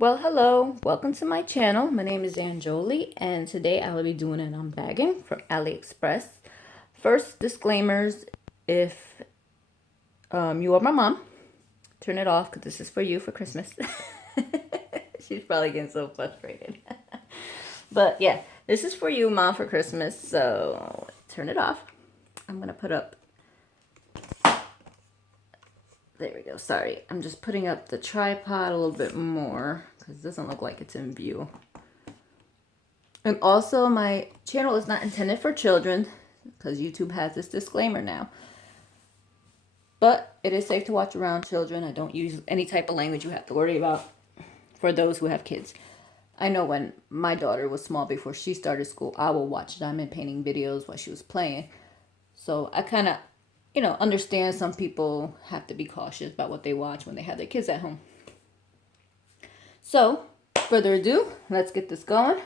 Well, hello, welcome to my channel. My name is Anjoli, and today I will be doing an unbagging from Aliexpress. First, disclaimers: if you are my mom, turn it off because this is for you for Christmas. She's probably getting so frustrated. But yeah, this is for you, mom, for Christmas, so turn it off. I'm gonna put up. There we go. Sorry, I'm just putting up the tripod a little bit more because it doesn't look like it's in view. And also, my channel is not intended for children because YouTube has this disclaimer now. But it is safe to watch around children. I don't use any type of language you have to worry about for those who have kids. I know when my daughter was small, before she started school, I will watch diamond painting videos while she was playing. So I kind of, understand some people have to be cautious about what they watch when they have their kids at home. So, further ado, let's get this going.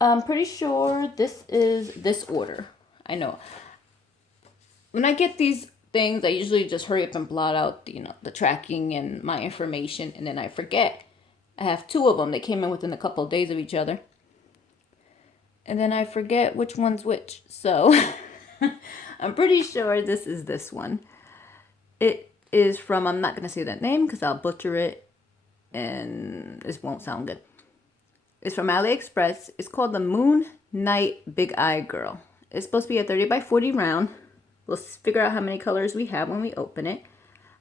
I'm pretty sure this is this order. I know. When I get these things, I usually just hurry up and blot out, the tracking and my information, and then I forget. I have two of them. They came in within a couple of days of each other. And then I forget which one's which. So, I'm pretty sure this is this one. It is from, I'm not going to say that name because I'll butcher it and this won't sound good. It's from Aliexpress. It's called the Moon Night Big Eye Girl. It's supposed to be a 30 by 40 round. We'll figure out how many colors we have when we open it.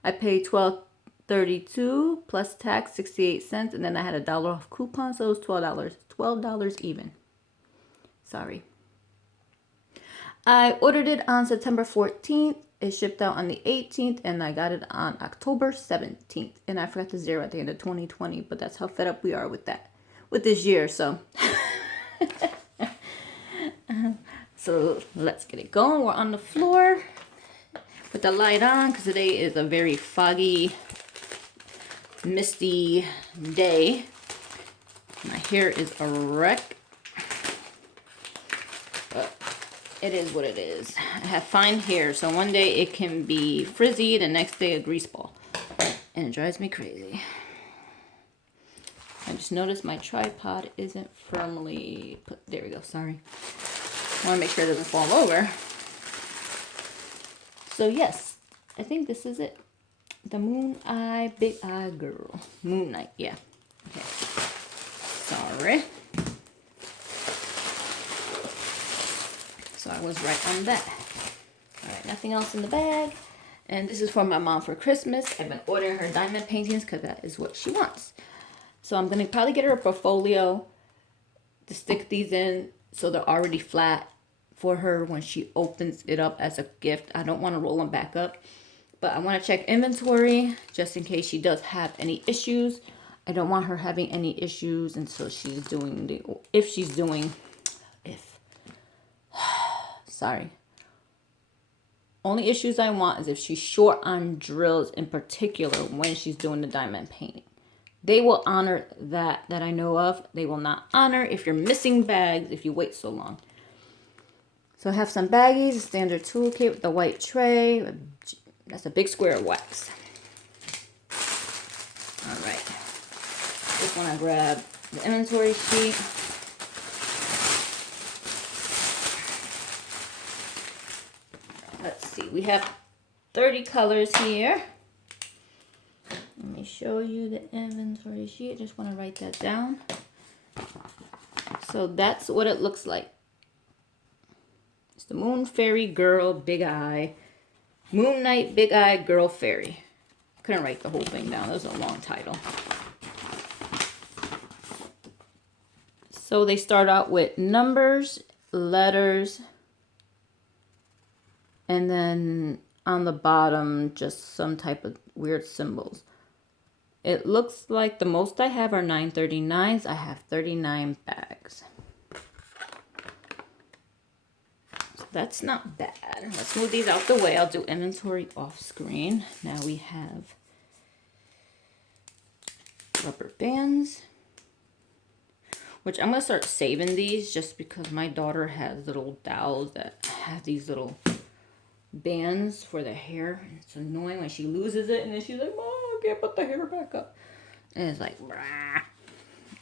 I paid $12.32 plus tax 68 cents, and then I had $1 off coupon, so it was $12. $12 even. Sorry. I ordered it on September 14th. It shipped out on the 18th, and I got it on October 17th. And I forgot the zero at the end of 2020, but that's how fed up we are with that, with this year. So, so let's get it going. We're on the floor with the light on because today is a very foggy, misty day. My hair is a wreck. It is what it is. I have fine hair, so one day it can be frizzy, the next day a grease ball. And it drives me crazy. I just noticed my tripod isn't firmly put. There we go, sorry. I want to make sure it doesn't fall over. So yes, I think this is it. The Moon Eye Big Eye Girl. Moon Night, yeah. Okay. Sorry. So I was right on that. Alright, nothing else in the bag. And this is for my mom for Christmas. I've been ordering her diamond paintings because that is what she wants. So I'm going to probably get her a portfolio to stick these in so they're already flat for her when she opens it up as a gift. I don't want to roll them back up. But I want to check inventory just in case she does have any issues. I don't want her having any issues until she's doing the... Sorry. Only issues I want is if she's short on drills in particular when she's doing the diamond painting. They will honor that I know of. They will not honor if you're missing bags if you wait so long. So I have some baggies, a standard toolkit with the white tray. That's a big square of wax. All right. Just want to grab the inventory sheet. Let's see, we have 30 colors here. Let me show you the inventory sheet. I just want to write that down. So that's what it looks like. It's the Moon Fairy Girl Big Eye. Moon Night Big Eye Girl Fairy. I couldn't write the whole thing down. That was a long title. So they start out with numbers, letters, and then on the bottom, just some type of weird symbols. It looks like the most I have are 939s. I have 39 bags. So that's not bad. Let's move these out the way. I'll do inventory off screen. Now we have rubber bands, which I'm going to start saving these just because my daughter has little dolls that have these little bands for the hair. It's annoying when she loses it and then she's like, Mom, I can't put the hair back up. And it's like, rah.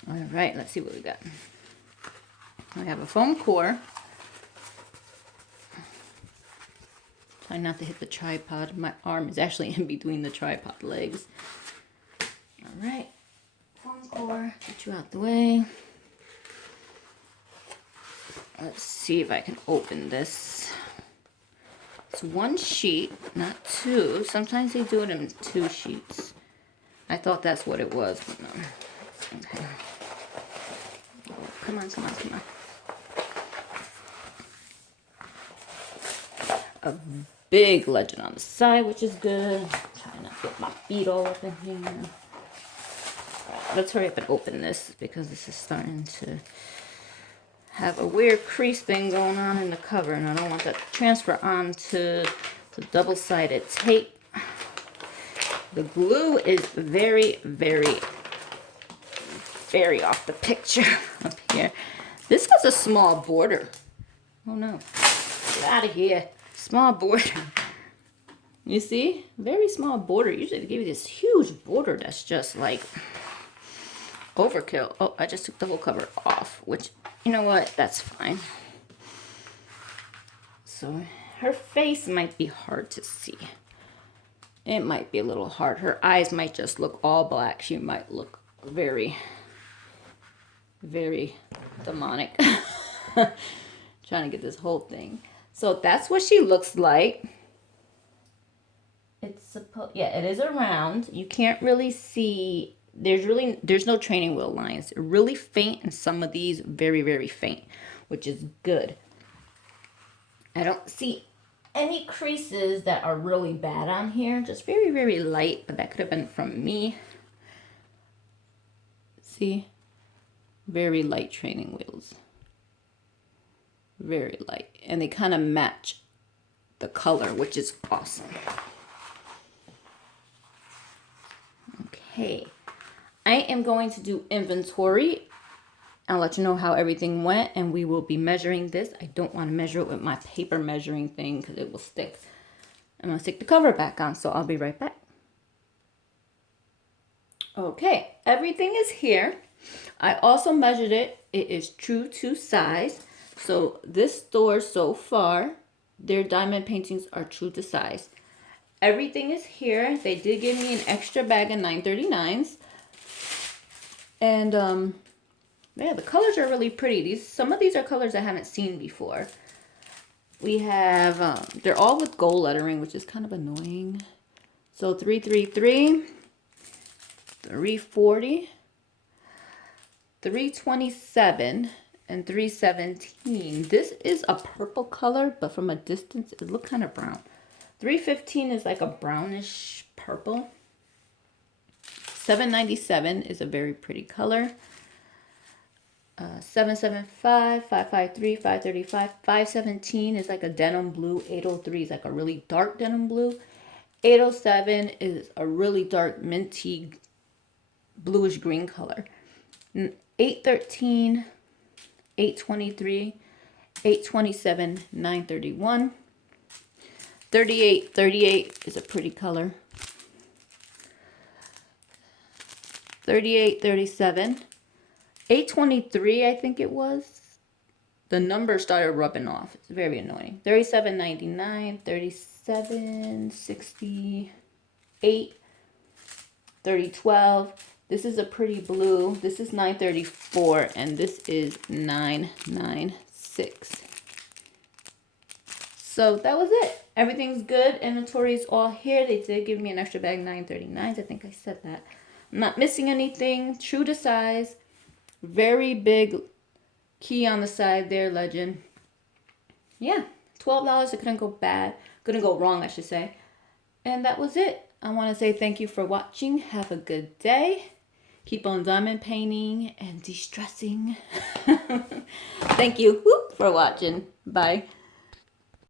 All right, let's see what we got. We have a foam core. Try not to hit the tripod. My arm is actually in between the tripod legs. All right, foam core, get you out the way. Let's see if I can open this. It's one sheet, not two. Sometimes they do it in 2 sheets. I thought that's what it was, but no. Okay. Oh, come on, come on, come on. A big legend on the side, which is good. Trying not to get my feet all up in here. Right, let's hurry up and open this because this is starting to have a weird crease thing going on in the cover, and I don't want that to transfer onto the double-sided tape. The glue is very, very, very off the picture up here. This has a small border. Oh no, get out of here. Small border. You see? Very small border. Usually they give you this huge border that's just like overkill. Oh, I just took the whole cover off, which, you know what? That's fine. So her face might be hard to see. It might be a little hard. Her eyes might just look all black. She might look very, very demonic. Trying to get this whole thing. So that's what she looks like. It's supposed, yeah, it is a round. You can't really see. There's no training wheel lines. They're really faint, and some of these very, very faint, which is good. I don't see any creases that are really bad on here. Just very, very light, but that could have been from me. See? Very light training wheels. Very light. And they kind of match the color, which is awesome. Okay. I am going to do inventory. I'll let you know how everything went, and we will be measuring this. I don't want to measure it with my paper measuring thing because it will stick. I'm going to stick the cover back on, so I'll be right back. Okay, everything is here. I also measured it. It is true to size. So this store so far, their diamond paintings are true to size. Everything is here. They did give me an extra bag of 939s. And yeah, the colors are really pretty. Some of these are colors I haven't seen before. We have, they're all with gold lettering, which is kind of annoying. So 333, 340, 327, and 317. This is a purple color, but from a distance, it looks kind of brown. 315 is like a brownish purple. 797 is a very pretty color. 775, 553, 535, 517 is like a denim blue. 803 is like a really dark denim blue. 807 is a really dark minty bluish green color. 813, 823, 827, 931. 38 is a pretty color. 3837. 823, I think it was. The number started rubbing off. It's very annoying. 37.99, 37.68, 3012. This is a pretty blue. This is 934, and this is 996. So that was it. Everything's good. Inventory is all here. They did give me an extra bag, 939s. I think I said that. I'm not missing anything. True to size. Very big key on the side there, legend. Yeah, $12. It couldn't go bad. Couldn't go wrong, I should say. And that was it. I want to say thank you for watching. Have a good day. Keep on diamond painting and de-stressing. Thank you for watching. Bye.